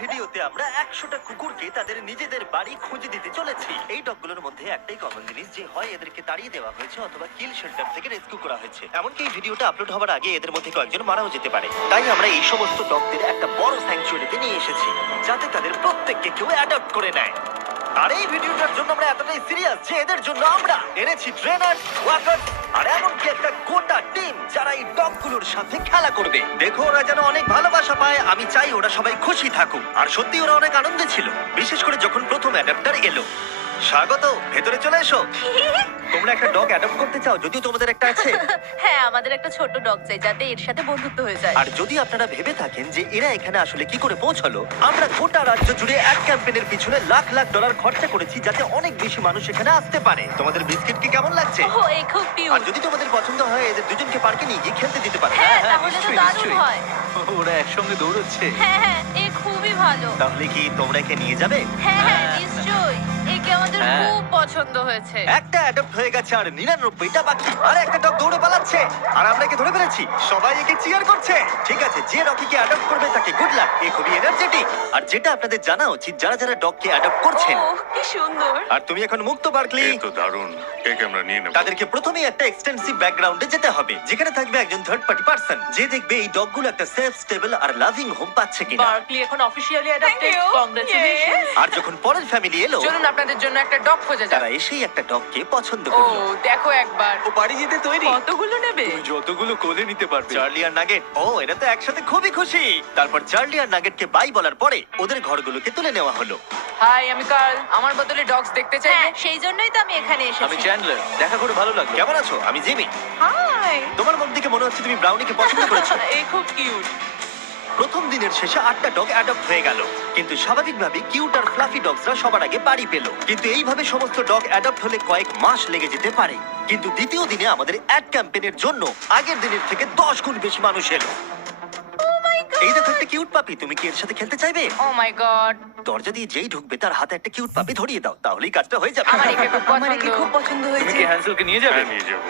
ভিডিওতে আমরা 100টা কুকুরকে তাদের নিজেদের বাড়ি খুঁজে দিতে চলেছি। এই ডগগুলোর মধ্যে একটাই কমন জিনিস, যে হয় এদেরকে তাড়িয়ে দেওয়া হয়েছে অথবা কিল শেল্টার থেকে রেস্কিউ করা হয়েছে। এমনকি এই ভিডিওটা আপলোড হওয়ার আগে এদের মধ্যে কয়েকজন মারাও যেতে পারে। তাই আমরা এই সমস্ত ডগদের একটা বড় স্যাংচুয়ারিতে নিয়ে এসেছি, যাতে তাদের প্রত্যেককে কেউ অ্যাডপ্ট করে নেয়। আর এই ভিডিওটার জন্য আমরা এতটাই সিরিয়াস যে এদের জন্য আমরা এনেছি ট্রেনার, ওয়াকার আর এমনকি একটা গোটা টিম যারা এই ডগগুলোর সাথে খেলা করবে। দেখো ওরা যেন অনেক ভালোবাসা পায়, আমি চাই ওরা সবাই খুশি থাকুক। আর সত্যি ওরা অনেক আনন্দে ছিল, বিশেষ করে যখন প্রথম অ্যাডাপ্টার এলো। স্বাগত, ভেতরে চলে এসো। তোমরা একটা ডগ অ্যাডপ্ট করতে চাও? যদিও তোমাদের একটা আছে। হ্যাঁ, আমাদের একটা ছোট ডগ চাই যাতে এর সাথে বন্ধুত্ব হয়ে যায়। আর যদি আপনারা ভেবে থাকেন যে এরা এখানে আসলে কি করে পৌঁছালো, আমরা গোটা রাজ্য জুড়ে এক ক্যাম্পেইনের পিছনে লাখ লাখ ডলার খরচা করেছি যাতে অনেক বেশি মানুষ এখানে আসতে পারে। তোমাদের বিস্কিট কি কেমন লাগছে? ও, এই খুব আর কিউট। যদি তোমাদের পছন্দ হয় এদের দুজনকে পার্কে নিয়ে গিয়ে খেলতে দিতে পারো। হ্যাঁ, তাহলে তো নিশ্চয়ই, দারুণ নিশ্চয়ই। হয়। ওরা একসঙ্গে দৌড়চ্ছে। হ্যাঁ হ্যাঁ, এ খুবই ভালো। তাহলে কি তোমরা একে নিয়ে যাবে? হ্যাঁ হ্যাঁ, হ্যাঁ। নিশ্চয়ই। একে আমাদের হ্যাঁ। খুব পছন্দ হয়েছে। একটা অ্যাডপ্ট হয়ে গেছে আর 99টা বাকি। আর একটা ডগ দৌড়ে পালাচ্ছে আর আমরা একে ধরে ফেলেছি। সবাই একে চিয়ার করছে। ঠিক আছে, যে রকিকে অ্যাডপ্ট করবে তাকে গুড লাক। এ খুবই এনার্জেটিক। আর যেটা আপনাদের জানা উচিত, যারা যারা ডগকে অ্যাডপ্ট করছেন, ও, কি সুন্দর। আর তুমি এখন মুক্ত বার্কলি, এ তো দারুণ। একে আমরা নিয়ে নেব। তাদেরকে প্রথমেই একটা এক্সটেন্সিভ ব্যাকগ্রাউন্ডে যেতে হবে, যেখানে থাকবে একজন থার্ড পার্টি পার্সন যে দেখবে এই ডগগুলো একটা সেফ, স্টেবল আর লাভিং হোম পাচ্ছে কিনা। বার্কলি এখন অফিসিয়ালি অ্যাডাপ্টেড। you. কংগ্রাচুলেশন। আর যখন পরের ফ্যামিলি এলো, চলুন আপনাদের জন্য একটা ডগ খোঁজা যাক। তারা এসেই একটা ডগকে পছন্দ ও, করলো। দেখো একবার। ও বাড়ি যেতে তৈরি। কতগুলো নেবে? তুমি যতগুলো কোলে নিতে পারবে। চার্লি আর নাগেট, ও এরা তো একসাথে খুবই খুশি। তারপর চার্লি আর নাগেটকে বাই বলার পরে ওদের ঘরগুলোকে তুলে নেওয়া হলো। হাই, আমি কার্ল। আমার বদলে ডগস দেখতে চাই। হ্যাঁ, সেই জন্যই তো আমি এখানে আমি এসেছি। চ্যান্ডলার, দেখা করে ভালো লাগলো। কেমন আছো? আমি জিমি। হাই। তোমার মুখ দেখে মনে হচ্ছে তুমি ব্রাউনিকে পছন্দ করেছো। এই খুব কিউট। প্রথম দিনের শেষে 8টা ডগ অ্যাডপ্ট হয়ে গেল, কিন্তু স্বাভাবিকভাবে কিউট আর ফ্লাফি ডগসরা সবার আগে বাড়ি পেল। কিন্তু এইভাবে সমস্ত ডগ অ্যাডপ্ট হলে কয়েক মাস লেগে যেতে পারে। কিন্তু দ্বিতীয় দিনে আমাদের অ্যাড ক্যাম্পেইনের জন্য আগের দিনের থেকে 10 গুণ বেশি মানুষ এলো। এই দেখো একটা কিউট পাপি, তুমি কি এর সাথে খেলতে চাইবে? ও মাই গড। দরজা দিয়ে যেই ঢুকবে তার হাতে একটা কিউট পাপি ধরিয়ে দাও, তাহলেই কাজটা হয়ে যাবে। আমার একে খুব পছন্দ। তুমি কি হ্যান্সেলকে নিয়ে যাবে? হ্যাঁ, নিয়ে যাবো।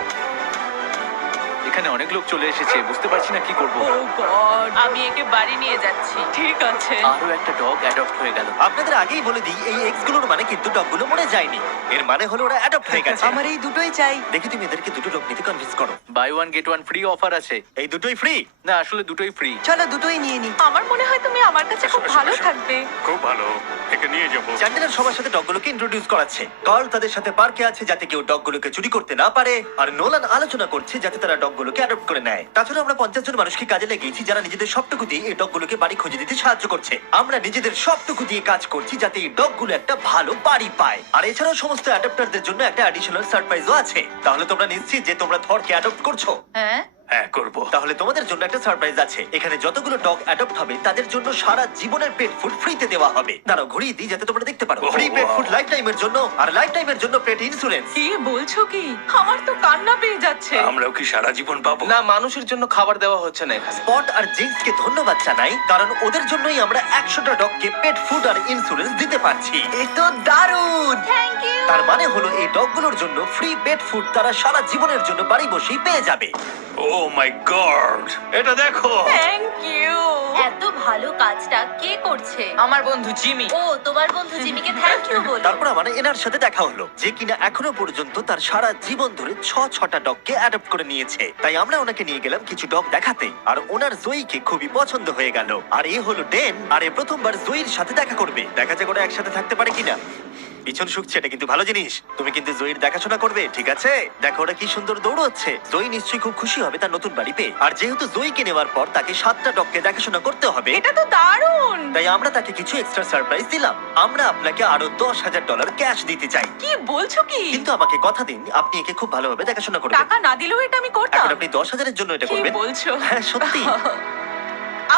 এখানে অনেক লোক চলে এসেছে, বুঝতে পারছি না কি করব। ও গড, আমি একে বাড়ি নিয়ে যাচ্ছি। ঠিক আছে। আরো একটা ডগ অ্যাডপ্ট হয়ে গেল। আপনাদের আগেই বলে দিই, এই এক্স গুলোর মানে কিন্তু ডগগুলো মরে যায়নি। এর মানে হলো ওরা অ্যাডপ্ট হয়ে গেছে। আমার এই দুটোই চাই। দেখি তুমি এদেরকে দুটো ডগ নিতে কনভিন্স করো। Buy one get one free offer আছে। এই দুটোই ফ্রি। না, আসলে দুটোই ফ্রি। চলো দুটোই নিয়ে নি। আমার মনে হয় তুমি আমার কাছে খুব ভালো থাকবে। খুব ভালো, একে নিয়ে যাবো। চ্যান্ডেলার সবার সাথে ডগগুলোকে ইন্ট্রোডিউস করাচ্ছে। কার্ল তাদের সাথে পার্কে আছে যাতে কেউ ডগগুলোকে চুরি করতে না পারে, আর নোলান আলোচনা করছে যাতে তারা ডগগুলোকে অ্যাডপ্ট করে নেয়। তাছাড়া আমরা 50 জন মানুষকে কাজে লাগিয়েছি যারা নিজেদের সবটুকু দিয়ে এই ডগগুলোকে বাড়ি খুঁজে দিতে সাহায্য করছে। আমরা নিজেদের সবটুকু দিয়ে কাজ করছি যাতে এই ডগগুলো একটা ভালো বাড়ি পায়। আর এছাড়াও সমস্ত অ্যাডপ্টারদের জন্য একটা অ্যাডিশনাল সারপ্রাইজও আছে। তাহলে তোমরা নিশ্চিত যে তোমরা থরকে অ্যাডপ্ট করছো? হ্যাঁ, হ্যাঁ, করব। তাহলে তোমাদের জন্য একটা সারপ্রাইজ আছে। এখানে যতগুলো ডগ অ্যাডপ্ট হবে তাদের জন্য সারা জীবনের পেট ফুড ফ্রিতে দেওয়া হবে। তারাও ঘুরিয়ে দিই যাতে তোমরা দেখতে পারো। Oh, free pet wow. Food life টাইমের জন্য, আর লাইফ টাইমের জন্য পেট ইন্স্যুরেন্স। কি বলছো কি? আমার তো কান্না পেয়ে যাচ্ছে। আমরাও কি সারা জীবন পাবো? না, মানুষের জন্য খাবার দেওয়া হচ্ছে না এখানে। স্পট আর জিন্সকে ধন্যবাদ জানাই, কারণ ওদের জন্যই আমরা 100টা ডগকে পেট ফুড আর ইন্স্যুরেন্স দিতে পারছি। এই তো দারুণ। Thank you. তার মানে হলো এই ডগগুলোর জন্য ফ্রি পেট ফুড তারা সারা জীবনের জন্য বাড়ি বসেই পেয়ে যাবে। ও মাই গড, এটা দেখো। Thank you. এত ভালো কাজটা কে করছে? আমার বন্ধু জিমি। ও, তোমার বন্ধু জিমিকে থ্যাংক ইউ বলো। তারপর আমার এনার সাথে দেখা হলো, যে কিনা এখনো পর্যন্ত তার সারা জীবন ধরে 6টা ডগকে অ্যাডপ্ট করে নিয়েছে। তাই আমরা ওনাকে নিয়ে গেলাম কিছু ডগ দেখাতে, আর ওনার জয়ীকে খুবই পছন্দ হয়ে গেল। আর এ হলো ডেন, আর এ প্রথমবার জয়ীর সাথে দেখা করবে। দেখা যাক ওরা একসাথে থাকতে পারে কিনা। পিছন শুকছে, এটা কিন্তু ভালো জিনিস। তুমি কিন্তু জয়ীর দেখাশোনা করবে, ঠিক আছে? দেখো ওরা কি সুন্দর দৌড়চ্ছে। জয়ী নিশ্চয়ই খুব খুশি হবে তার নতুন বাড়ি পেয়ে। আর যেহেতু জয়ীকে নেওয়ার পর তাকে 7টা ডগকে দেখাশোনা করতে হবে, এটা তো দারুণ। তাই আমরা তাকে কিছু এক্সট্রা সারপ্রাইজ দিলাম। আমরা আপনাকে আরো $10,000 ক্যাশ দিতে চাই, কি বলছো কি? কিন্তু আমাকে কথা দিন আপনি একে খুব ভালোভাবে দেখাশোনা করবেন। টাকা না দিলেও এটা আমি করতাম। এখন আপনি 10,000-এর জন্য এটা কি করবেন? বলছো? হ্যাঁ, সত্যি।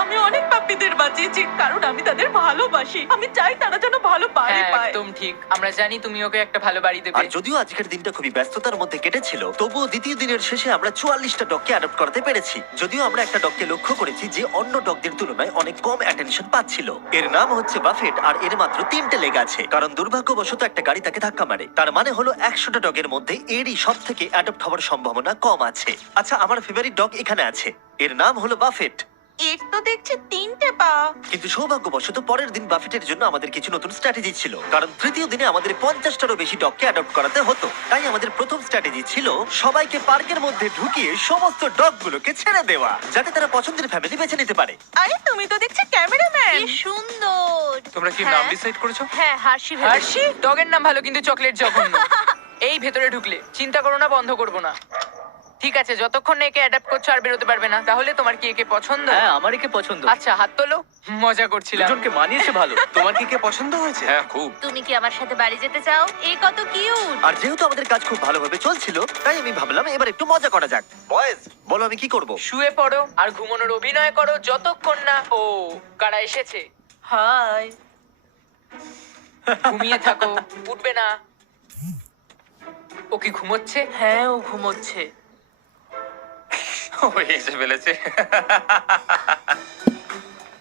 আমি অনেক পাপ্পিদের বাঁচিয়েছি কারণ আমি তাদের ভালোবাসি। আমি চাই তারা যেন ভালো বাড়ি পায়। একদম ঠিক। আমরা জানি তুমি ওকে একটা ভালো বাড়ি দেবে। আর যদিও আজকের দিনটা খুবই ব্যস্ততার মধ্যে কেটেছিল, তবুও দ্বিতীয় দিনের শেষে আমরা 44টা ডগকে অ্যাডপ্ট করাতে পেরেছি। যদিও আমরা একটা ডগকে লক্ষ্য করেছি যে অন্য ডগদের তুলনায় অনেক কম অ্যাটেনশন পাচ্ছিল। এর নাম হচ্ছে বাফেট, আর এর মাত্র 3টে লেগ আছে, কারণ দুর্ভাগ্যবশত একটা গাড়ি তাকে ধাক্কা মারে। তার মানে হলো 100টা ডগের মধ্যে এরই সব থেকে অ্যাডপ্ট হওয়ার সম্ভাবনা কম আছে। আচ্ছা, আমার ফেভারিট ডগ এখানে আছে, এর নাম হলো বাফেট। এর তো দেখছি 3টে পা। কিন্তু সৌভাগ্যবশত পরের দিন বাফেটের জন্য আমাদের কিছু নতুন স্ট্র্যাটেজি ছিল, কারণ তৃতীয় দিনে আমাদের 50টারও বেশি ডগকে অ্যাডপ্ট করাতে হতো। তাই আমাদের প্রথম স্ট্র্যাটেজি ছিল সবাইকে পার্কের মধ্যে ঢুকিয়ে সমস্ত ডগগুলোকে ছেড়ে দেওয়া, যাতে তারা পছন্দের ফ্যামিলি বেছে নিতে পারে। আরে তুমি তো দেখছি ক্যামেরাম্যান। কি সুন্দর। তোমরা কি হ্যাঁ। নাম ডিসাইড করেছো? হ্যাঁ, হার্ষি ভেবেছি। হার্ষি ডগের নাম ভালো, কিন্তু চকলেট জঘন্য। এই ভেতরে ঢুকলে চিন্তা করো না, বন্ধ করবো না। ঠিক আছে, যতক্ষণ না একে অ্যাডাপ্ট করছো আর বেরোতে পারবে না। তাহলে তোমার কি একে পছন্দ? হ্যাঁ, আমার একে পছন্দ। আচ্ছা, হাত তোলো। মজা করছিলাম। দুজনকে মানিয়েছে ভালো। তোমার কি কে পছন্দ হয়েছে? হ্যাঁ, খুব। তুমি কি আমার সাথে বাড়ি যেতে চাও? এই কত কিউট। আর যেহেতু আমাদের কাজ খুব ভালোভাবে চলছিল, তাই আমি ভাবলাম এবার একটু মজা করা যাক। বয়েজ, বলো আমি কি করব? শুয়ে পড়ো আর ঘুমানোর অভিনয় করো যতক্ষণ না ও কারা এসেছে। হাই। ঘুমিয়ে থাকো, উঠবে না। ও কি ঘুমোচ্ছে? হ্যাঁ, ও ঘুমোচ্ছে। ও এসে ফেলেছে।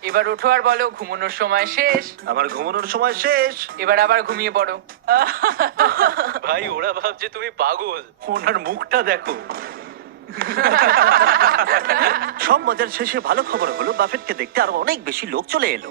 এবার ওঠো আর বলো ঘুমানোর সময় শেষ। আমার ঘুমানোর সময় শেষ। এবার আবার ঘুমিয়ে পড়ো। ভাই, ওরা ভাবছে তুমি পাগল। ওনার মুখটা দেখো। সব মজার শেষে ভালো খবর হলো বাফেটকে দেখতে আরো অনেক বেশি লোক চলে এলো।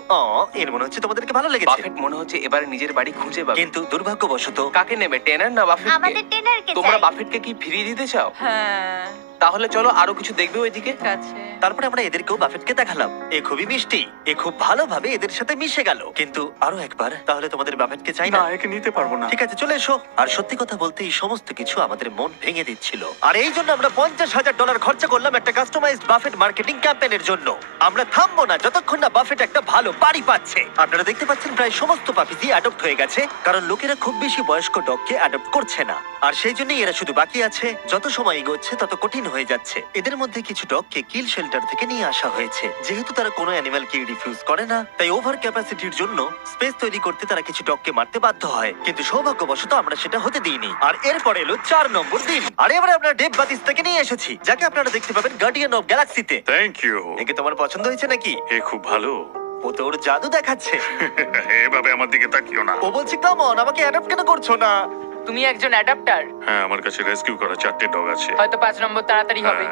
এর মনে হচ্ছে তোমাদেরকে ভালো লেগেছে। বাফেট মনে হচ্ছে এবার নিজের বাড়ি খুঁজে পাবে। কিন্তু দুর্ভাগ্যবশত কাকে নেবে, টেনার না বাফেটকে? আমাদের টেনারকে তোমরা চাই। বাফেটকে কি ফিরিয়ে দিতে চাও? হ্যাঁ, তাহলে চলো আরো কিছু দেখবে ওইদিকে। ঠিক আছে। তারপরে আমরা এদেরকেও বাফেটকে দেখালাম। এ খুবই মিষ্টি, এ খুব ভালোভাবে এদের সাথে মিশে গেল। কিন্তু আরো একবার, তাহলে তোমাদের বাফেটকে চাই না? একে নিতে পারবো না। ঠিক আছে, চলে এসো। আর সত্যি কথা বলতে এই সমস্ত কিছু আমাদের মন ভেঙে দিচ্ছিল। আর এই জন্য আমরা $50,000 খরচা করলাম একটা কাস্টমাইজড বাফেট মার্কেটিং ক্যাম্পেইনের জন্য। আমরা থামবো না যতক্ষণ না বাফেট একটা ভালো বাড়ি পাচ্ছে। আপনারা দেখতে পাচ্ছেন প্রায় সমস্ত পাপিজি অ্যাডপ্ট হয়ে গেছে, কারণ লোকেরা খুব বেশি বয়স্ক ডগকে অ্যাডপ্ট করছে না। আর সেই জন্যই এরা শুধু বাকি আছে। যত সময় এগোচ্ছে তত কঠিন হয়ে যাচ্ছে। এদের মধ্যে কিছু ডগকে কিল শেল্টার থেকে নিয়ে আসা হয়েছে। যেহেতু তারা কোনো অ্যানিমালকে রিফিউজ করে না, তাই ওভার ক্যাপাসিটির জন্য স্পেস তৈরি করতে তারা কিছু ডগকে মারতে বাধ্য হয়। কিন্তু সৌভাগ্যবশত আমরা সেটা হতে দিইনি। আর এরপরে এলো 4 নম্বর দিন। আর এবারে আমরা ডেভ বাতিস্তাকে নিয়ে এসেছি, যাকে আপনারা দেখতে পাবেন গার্ডিয়ান অফ গ্যালাক্সিতে। Thank you. একে তোমার পছন্দ হয়েছে নাকি? এ খুব ভালো। ও তো ওর জাদু দেখাচ্ছে। এভাবে আমার দিকে তাকিও না। ও বলছে কাম অন, আমাকে অ্যাডপ্ট কেন করছো না? তুমি একজন অ্যাডাপ্টার। হ্যাঁ, আমার কাছে রেস্কিউ করা 4টে ডগ আছে। হয়তো 5 নম্বর তাড়াতাড়ি হবে।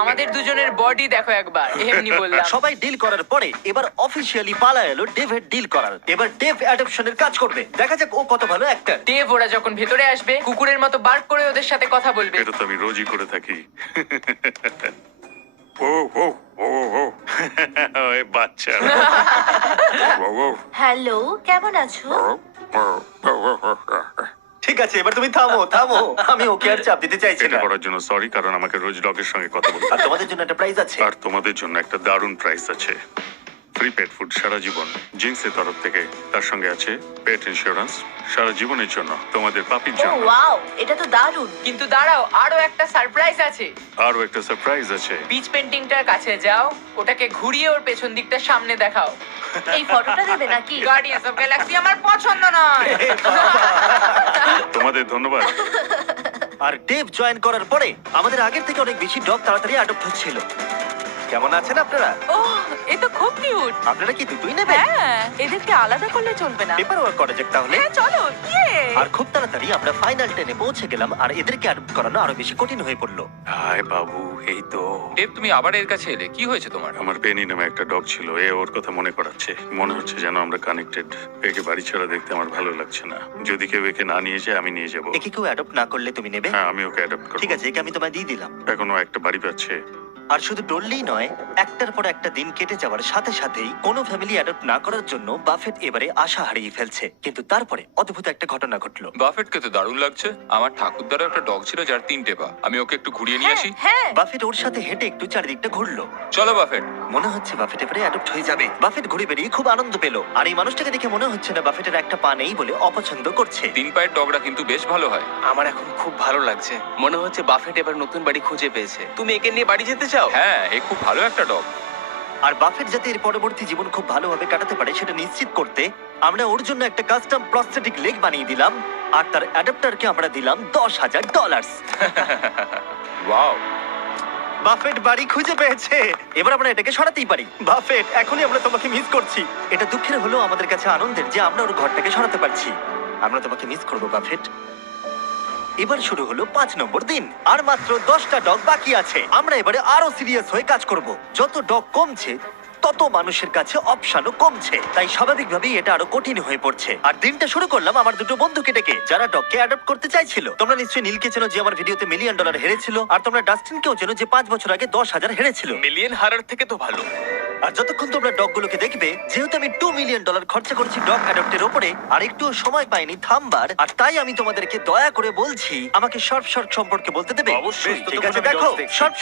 আমাদের দুজনের বডি দেখো একবার, এমনি বললাম। সবাই ডিল করার পরে এবার অফিসিয়ালি পালা এলো ডেভের ডিল করার। এবার ডেভ অ্যাডপশনের কাজ করবে। দেখা যাক ও কত ভালো অ্যাক্টর। দেব ওরা যখন ভেতরে আসবে কুকুরের মতো বার্ক করে ওদের সাথে কথা বলবে। এটা তো আমি রোজই করে থাকি। ও ও ও ও এ বাচ্চা। ও ও হ্যালো, কেমন আছো? ঠিক আছে, এবার তুমি থামো থামো। আমি ওকে আর চাপ দিতে চাইছি এটা না। করার জন্য সরি, কারণ আমাকে রোজ ডগের সঙ্গে কথা বলতে আর তোমাদের জন্য একটা প্রাইজ আছে। আর তোমাদের জন্য একটা দারুণ প্রাইস আছে। ফ্রি পেট ফুড সারা জীবন জিন্সের তরফ থেকে। তার সঙ্গে আছে পেট ইন্স্যুরেন্স সারা জীবনের জন্য, তোমাদের পাপির ও জন্য। ওয়াও, এটা তো দারুণ। কিন্তু দাঁড়াও, আরো একটা সারপ্রাইজ আছে। আরও একটা সারপ্রাইজ আছে। বিচ পেন্টিংটার কাছে যাও, ওটাকে ঘুরিয়ে ওর পেছন দিকটা সামনে দেখাও। এই ফটোটা দেবে নাকি? গার্ডিয়ান্স অফ গ্যালাক্সি আমার পছন্দ নয়। তোমাদের ধন্যবাদ। আর ডেভ জয়েন করার পরে আমাদের আগের থেকে অনেক বেশি ডগ তাড়াতাড়ি অ্যাডপ্ট হচ্ছিল। কেমন আছেন আপনারা? ও, এ তো খুব কিউট। আপনারা কি দুটোই নেবেন? হ্যাঁ, এদেরকে আলাদা করলে চলবে না। পেপার ওয়ার্ক করা যাক তাহলে। হ্যাঁ, চলো। ইয়ে। আর খুব তাড়াতাড়ি আমরা ফাইনাল 10-এ পৌঁছে গেলাম। আর এদেরকে অ্যাডপ্ট করানো আরো বেশি কঠিন হয়ে পড়লো। হাই বাবু, এই তো। দেব, তুমি আবার এর কাছে এলে, কি হয়েছে তোমার? আমার পেনি নামে একটা ডগ ছিল, এ ওর কথা মনে করাচ্ছে। মনে হচ্ছে যেন আমরা কানেক্টেড। একে বাড়ি ছাড়া দেখতে আমার ভালো লাগছে না। যদি কেউ একে না নিয়ে যায় আমি নিয়ে যাব। একে কেউ অ্যাডপ্ট না করলে তুমি নেবে? হ্যাঁ, আমি ওকে অ্যাডপ্ট করব। ঠিক আছে, একে আমি তোমায় দিয়ে দিলাম। এখনো একটা বাড়ি পাচ্ছে। আর শুধু টললেই নয়, একটার পর একটা দিন কেটে যাওয়ার সাথে সাথেই কোনো ফ্যামিলি অ্যাডপ্ট না করার জন্য বাফেট এবারে আশা হারিয়ে ফেলছে। কিন্তু তারপরে অদ্ভুত একটা ঘটনা ঘটলো। বাফেটকে তো দারুণ লাগছে। আমার ঠাকুরদারও একটা ডগ ছিল যার 3টে পা। আমি ওকে একটু ঘুরিয়ে নিয়ে আসি। হ্যাঁ, বাফেট ওর সাথে হেঁটে একটু চারিদিকটা ঘুরলো। চলো বাফেট। মনে হচ্ছে বাফেট এবারে অ্যাডপ্ট হয়ে যাবে। বাফেট ঘুরে বেরিয়ে খুব আনন্দ পেল। আর এই মানুষটাকে দেখে মনে হচ্ছে না বাফেটের একটা পা নেই বলে অপছন্দ করছে। 3 পায়ের ডগরা কিন্তু বেশ ভালো হয়। আমার এখন খুব ভালো লাগছে। মনে হচ্ছে বাফেট এবার নতুন বাড়ি খুঁজে পেয়েছে। তুমি একে নিয়ে বাড়ি যেতে চাও? হ্যাঁ, এ খুব ভালো একটা ডগ। আর বাফেট যাতে এর পরবর্তী জীবন খুব ভালোভাবে কাটাতে পারে সেটা নিশ্চিত করতে আমরা ওর জন্য একটা কাস্টম প্রস্থেটিক লেগ বানিয়ে দিলাম। আর তার অ্যাডাপ্টারকে আমরা দিলাম $10,000। ওয়াও, বাফেট বাড়ি খুঁজে পেয়েছে। এবার আমরা এটাকে সরাতেই পারি। বাফেট, এখনই আমরা তোমাকে মিস করছি। এটা দুঃখের হলেও আমাদের কাছে আনন্দের যে আমরা ওর ঘরটাকে সরাতে পারছি। আমরা তোমাকে মিস করবো বাফেট। এবার শুরু হলো 5 নম্বর দিন আর মাত্র 10টা ডগ বাকি আছে। আমরা এবারে আরো সিরিয়াস হয়ে কাজ করব। যত ডগ কমছে তত মানুষের কাছে অপশনও কমছে, তাই স্বাভাবিকভাবেই এটা আরো কঠিন হয়ে পড়ছে। আর দিনটা শুরু করলাম আমার দুটো বন্ধুকে ডেকে, যারা ডগকে অ্যাডপ্ট করতে চাইছিল। তোমরা নিশ্চয়ই নীলকে চেনো, যে আমার ভিডিওতে $1 মিলিয়ন হেরেছিল। আর তোমরা ডাস্টিনকেও চেনো, যে 5 বছর আগে 10,000 হেরেছিল। মিলিয়ন হারার থেকে তো ভালো। আর যতক্ষণ তোমরা ডগগুলোকে দেখবে, যেহেতু আমি $2 মিলিয়ন খরচা করেছি ডগ অ্যাডপ্টের উপরে, আর একটুও সময় পাইনি থামবার, আর তাই আমি তোমাদেরকে দয়া করে বলছি আমাকে শর্ট সম্পর্কে বলতে দেবে। অবশ্যই। ঠিক আছে, দেখো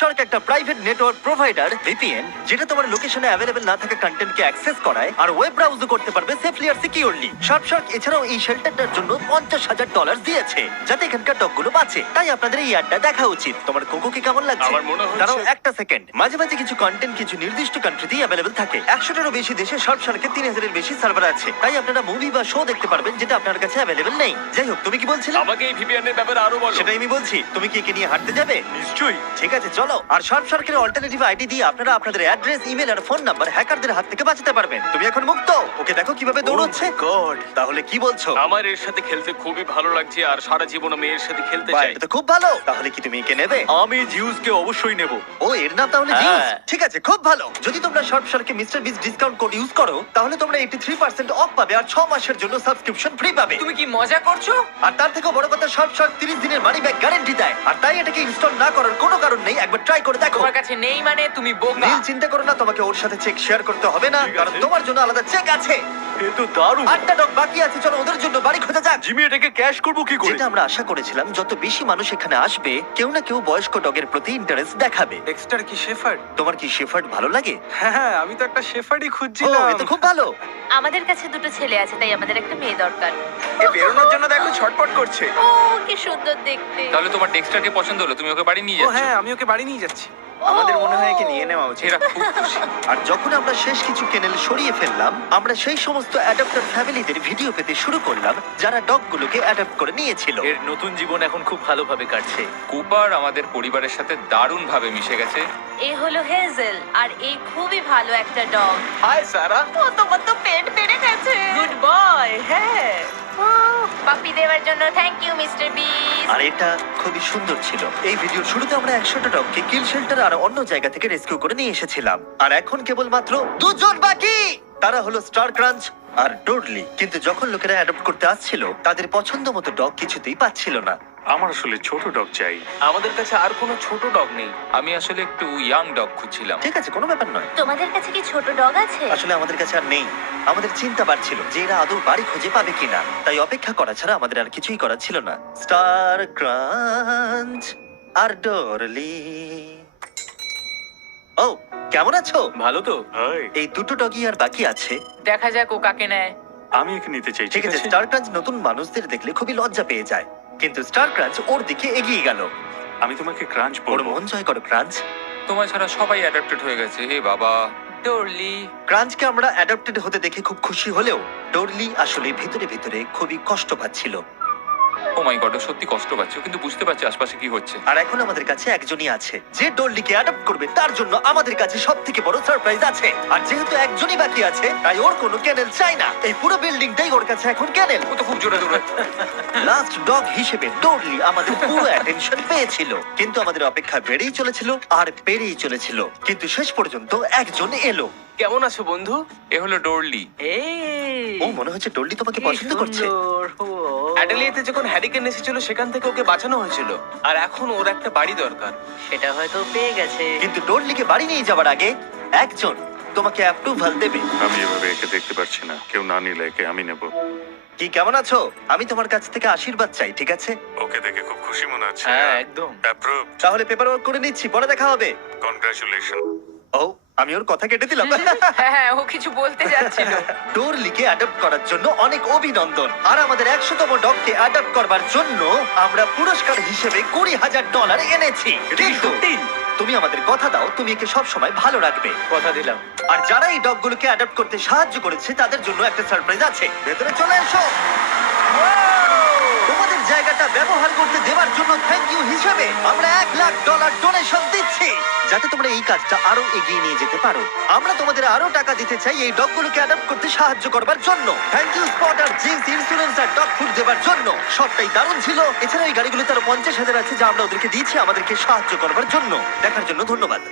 শর্ট একটা প্রাইভেট নেটওয়ার্ক প্রোভাইডার ভিপিএন, যেটা তোমার লোকেশনে অ্যাভেলেবল না থাকা কন্টেন্টকে অ্যাক্সেস করায় আর ওয়েব ব্রাউজও করতে পারবে সেফলি আর সিকিউরলি। শর্ট এছাড়াও এই শেল্টারটার জন্য $50,000 দিয়েছে, যাতে এখানকার ডগগুলো বাঁচে। তাই আপনাদের এই অ্যাডটা দেখা উচিত। তোমার কোকোকে কেমন লাগছে? আমার মনে হচ্ছে- দাঁড়াও একটা সেকেন্ড। মাঝে মাঝে কিছু কন্টেন্ট কিছু নির্দিষ্ট কান্ট্রিতেই অ্যাভেলেবল থাকে। 100টারও বেশি দেশে শর্টকে 3,000-এর বেশি সার্ভার আছে, তাই আপনারা মুভি বা শো দেখতে পারবেন যেটা আপনার কাছে অ্যাভেলেবল নেই। যাই হোক, তুমি কি বলছিলে? আমাকে এই ভিপিএন এর ব্যাপারে আরো বলো। সেটাই আমি বলছি। তুমি কি একে নিয়ে হাঁটতে যাবে? নিশ্চয়ই। ঠিক আছে, চলো। আর শর্টের অল্টারনেটিভ আইডি দিয়ে আপনারা আপনাদের অ্যাড্রেস, ইমেল আর ফোন নাম্বার হ্যাকারদের হাত থেকে বাঁচাতে পারবেন। তুমি এখন মুক্ত। ওকে দেখো কিভাবে দৌড়চ্ছে। গড, তাহলে কি বলছো? আমার এর সাথে খেলতে খুবই ভালো লাগছে আর সারা জীবন আমি এর সাথে খেলতে বাহ, চাই। এটা তো খুব ভালো। তাহলে কি তুমি একে নেবে? আমি জিউসকে অবশ্যই নেব। ও, এর নাম তাহলে হ্যাঁ। জিউস। ঠিক আছে, খুব ভালো। যদি তোমরা শর্টকে মিস্টার বিস ডিসকাউন্ট কোড ইউজ করো, তাহলে তোমরা 83% অফ পাবে আর 6 মাসের জন্য সাবস্ক্রিপশন ফ্রি পাবে। তুমি কি মজা করছো? আর তার থেকেও বড় কথা, শর্ট 30 দিনের মানি ব্যাক গ্যারান্টি দেয়। আর তাই এটাকে ইনস্টল না করার কোনো কারণ নেই। একবার ট্রাই করে দেখো। তোমার কাছে নেই মানে তুমি বোকা। নীল, চিন্তা করো না, তোমাকে ওর সাথে চেক শেয়ার করতে হবে না, ঠিক কারণ আছে। তোমার জন্য আলাদা চেক আছে। এ তো দারুণ। 8টা ডগ বাকি আছে, চলো ওদের জন্য বাড়ি খোঁজা যাক। জিমি এটাকে ক্যাশ করব কি করে? যেটা আমরা আশা করেছিলাম, যত বেশি মানুষ এখানে আসবে, কেউ না কেউ বয়স্ক ডগের প্রতি ইন্টারেস্ট দেখাবে। ডেক্সটার কি শেফার্ড? তোমার কি শেফার্ড ভালো লাগে? হ্যাঁ, আমি তো একটা শেফার্ডই ও, খুঁজছিলাম। এ তো খুব ভালো। আমাদের কাছে দুটো ছেলে আছে, তাই আমাদের একটা মেয়ে দরকার। এ বেরোনোর জন্য দেখো ছটপট করছে। ও কি সুন্দর দেখতে। তাহলে তোমার ডেক্সটারকে পছন্দ হলো, তুমি ওকে বাড়ি নিয়ে ও যাচ্ছ। হ্যাঁ, আমি ওকে বাড়ি নিয়ে যাচ্ছি। আমাদের মনে হয় একে নিয়ে নেওয়া উচিত। এরা খুব খুশি। আর যখন আমরা শেষ কিছু কেনেল সরিয়ে ফেললাম, আমরা সেই সমস্ত অ্যাডাপ্টার ফ্যামিলিদের ভিডিও পেতে শুরু করলাম, যারা ডগগুলোকে অ্যাডাপ্ট করে নিয়েছিল। এর নতুন জীবন এখন খুব ভালোভাবে কাটছে। কুপার আমাদের পরিবারের সাথে দারুণ ভাবে মিশে গেছে। এ হলো হেজেল, আর এই খুবই ভালো একটা ডগ। হাই সারা। ও, তোমার তো পেট বেড়ে গেছে। Good boy. হ্যাঁ, পাপি দেওয়ার জন্য থ্যাংক ইউ মিস্টার বিস। আর এটা খুবই সুন্দর ছিল। এই ভিডিওর শুরুতে আমরা 100টা ডগকে কিল শেল্টার আর অন্য জায়গা থেকে রেস্কিউ করে নিয়ে এসেছিলাম। আর এখন কেবলমাত্র 2 জন বাকি। তারা হলো স্টার ক্রাঞ্চ আর ডোডলি। কিন্তু যখন লোকেরা অ্যাডপ্ট করতে আসছিল, তাদের পছন্দ মতো ডগ কিছুতেই পাচ্ছিল না। আমার আসলে ছোট ডগ চাই। আমাদের কাছে আর কোনো ছোট ডগ নেই। আমি আসলে একটু ইয়াং ডগ খুঁজছিলাম। ঠিক আছে, কোনো ব্যাপার নয়। তোমাদের কাছে কি ছোট ডগ আছে? আসলে আমাদের কাছে আর নেই। আমাদের চিন্তা বাড়ছিল যে এরা আদৌ বাড়ি খুঁজে পাবে কিনা, তাই অপেক্ষা করা ছাড়া আমাদের আর কিছুই করার ছিল না। স্টার ক্রাঞ্চ আর ডরলি। ও, কেমন আছো? ভালো তো? হাই, এই দুটো ডগই আর বাকি আছে। দেখা যাক ও কাকে নেয়। আমি একে নিতে চাই। ঠিক আছে, স্টার ক্রাঞ্চ নতুন মানুষদের দেখলে খুবই লজ্জা পেয়ে যায়, কিন্তু স্টার ক্রাঞ্চ ওর দিকে এগিয়ে গেল। আমি তোমাকে ক্রাঞ্চ ওর বলবো। মন জয় করো ক্রাঞ্চ। তোমার ছাড়া সবাই অ্যাডাপ্টেড হয়ে গেছে। এ বাবা। ডরলি। ক্রাঞ্চকে আমরা অ্যাডাপ্টেড হতে দেখে খুব খুশি হলেও ডরলি আসলে ভিতরে ভিতরে খুবই কষ্ট পাচ্ছিল। ও মাই গড, সত্যি কষ্ট পাচ্ছে, ও কিন্তু বুঝতে পারছে আশপাশে কি হচ্ছে। আর এখন আমাদের কাছে একজনই আছে যে ডরলিকে অ্যাডপ্ট করবে। তার জন্য আমাদের কাছে সবথেকে বড় সারপ্রাইজ আছে। আর যেহেতু একজনই বাকি আছে, তাই ওর কোনো ক্যানেল চাই না। এই পুরো বিল্ডিংটাই ওর কাছে এখন ক্যানেল। ও তো খুব জোরে দৌড়ায়। লাস্ট ডগ হিসেবে ডরলি আমাদের পুরো অ্যাটেনশন পেয়েছিল, কিন্তু আমাদের অপেক্ষা বেড়েই চলেছিল আর বেড়েই চলেছিল। কিন্তু শেষ পর্যন্ত একজন এলো। কেমন আছো বন্ধু? এ হলো ডরলি। ও, মনে হচ্ছে ডরলি তোমাকে পছন্দ করছে। অ্যাডেলিয়েতে যখন হ্যারিকেন এসেছিল সেখান থেকে ওকে বাঁচানো হয়েছিল, আর এখন ওর একটা বাড়ি দরকার। সেটা হয়তো পেয়ে গেছে। কিন্তু ডরলিকে বাড়ি নিয়ে যাওয়ার আগে একজন তোমাকে অ্যাপ্রুভাল দেবে। আমি এভাবে একে দেখতে পারছি না। কেউ না নিলে একে আমি নেব। কি, কেমন আছো? আমি তোমার কাছ থেকে আশীর্বাদ চাই, ঠিক আছে? ওকে দেখে খুব খুশি মনে হচ্ছে। হ্যাঁ, একদম। অ্যাপ্রুভ। তাহলে পেপার ওয়ার্ক করে নিচ্ছি, পরে দেখা হবে। কনগ্রাচুলেশন। ও, আমি ওর কথা কেটে দিলাম। হ্যাঁ হ্যাঁ, ও কিছু বলতে যাচ্ছিল। ডরলিকে অ্যাডপ্ট করার জন্য অনেক অভিনন্দন। আর আমাদের 100তম ডগকে অ্যাডপ্ট করবার জন্য আমরা পুরস্কার হিসেবে $20,000 এনেছি। কিন্তু তুমি আমাদের কথা দাও, তুমি একে সব সময় ভালো রাখবে। কথা দিলাম। আর যারা এই ডগগুলোকে অ্যাডপ্ট করতে সাহায্য করেছে, তাদের জন্য একটা সারপ্রাইজ আছে। ভেতরে চলে এসো। তোমাদের জায়গাটা ব্যবহার করতে দেওয়ার জন্য থ্যাংক ইউ হিসেবে আমরা $1,00,000 ডোনেশন দিচ্ছি, যাতে তোমরা এই কাজটা আরো এগিয়ে নিয়ে যেতে পারো। আমরা তোমাদের আরো টাকা দিতে চাই এই ডগগুলোকে অ্যাডাপ্ট করতে সাহায্য করবার জন্য। থ্যাংক ইউ স্পট আর জিন্স ইন্স্যুরেন্স আর ডগ ফুড দেওয়ার জন্য। সবটাই দারুণ ছিল। এছাড়া এই গাড়িগুলোতে আরো 50,000 আছে যা আমরা ওদেরকে দিয়েছি আমাদেরকে সাহায্য করবার জন্য। দেখার জন্য ধন্যবাদ।